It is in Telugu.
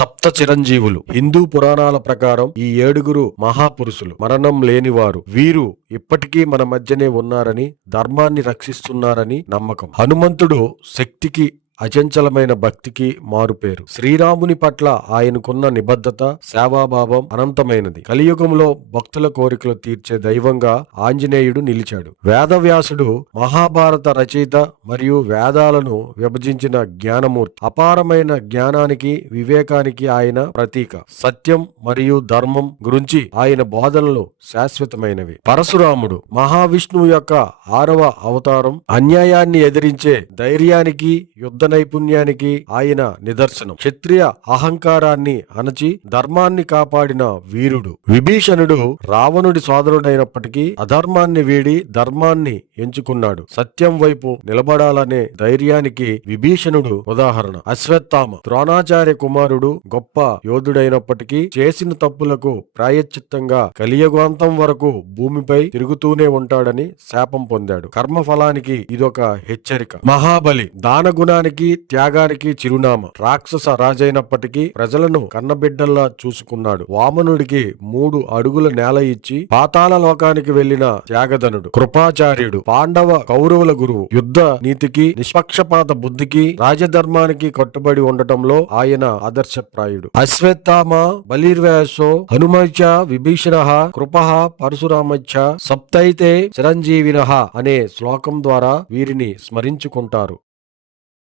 సప్త చిరంజీవులు. హిందూ పురాణాల ప్రకారం ఈ ఏడుగురు మహాపురుషులు మరణం లేనివారు. వీరు ఇప్పటికీ మన మధ్యనే ఉన్నారని, ధర్మాన్ని రక్షిస్తున్నారని నమ్మకం. హనుమంతుడు శక్తికి, అచంచలమైన భక్తికి మారుపేరు. శ్రీరాముని పట్ల ఆయనకున్న నిబద్ధత, సేవాభావం అనంతమైనది. కలియుగంలో భక్తుల కోరికలు తీర్చే దైవంగా ఆంజనేయుడు నిలిచాడు. వేదవ్యాసుడు మహాభారత రచయిత మరియు వేదాలను విభజించిన జ్ఞానమూర్తి. అపారమైన జ్ఞానానికి, వివేకానికి ఆయన ప్రతీక. సత్యం మరియు ధర్మం గురించి ఆయన బోధనలు శాశ్వతమైనవి. పరశురాముడు మహావిష్ణువు యొక్క 6వ అవతారం. అన్యాయాన్ని ఎదిరించే ధైర్యానికి, యుద్ధ నైపుణ్యానికి ఆయన నిదర్శనం. క్షత్రియ అహంకారాన్ని అణచి ధర్మాన్ని కాపాడిన వీరుడు. విభీషణుడు రావణుడి సోదరుడైనప్పటికీ అధర్మాన్ని వీడి ధర్మాన్ని ఎంచుకున్నాడు. సత్యం వైపు నిలబడాలనే ధైర్యానికి విభీషణుడు ఉదాహరణ. అశ్వత్థామ ద్రోణాచార్య కుమారుడు. గొప్ప యోధుడైనప్పటికీ చేసిన తప్పులకు ప్రాయశ్చిత్తంగా కలియుగాంతం వరకు భూమిపై తిరుగుతూనే ఉంటాడని శాపం పొందాడు. కర్మఫలానికి ఇదొక హెచ్చరిక. మహాబలి దానగుణానికి, త్యాగానికి చిరునామా. రాక్షస రాజైనప్పటికీ ప్రజలను కన్నబిడ్డల్లా చూసుకున్నాడు. వామనుడికి 3 అడుగుల నేల ఇచ్చి పాతాళ లోకానికి వెళ్లిన త్యాగధనుడు. కృపాచార్యుడు పాండవ కౌరవుల గురువు. యుద్ధ నీతికి, నిష్పక్షపాత బుద్ధికి, రాజధర్మానికి కట్టుబడి ఉండటంలో ఆయన ఆదర్శప్రాయుడు. అశ్వత్థామ బలిర్వ్యాసో హనుమచ విభీషణ కృపః పరశురామచ్చ సప్తైతే చిరంజీవినః అనే శ్లోకం ద్వారా వీరిని స్మరించుకుంటారు.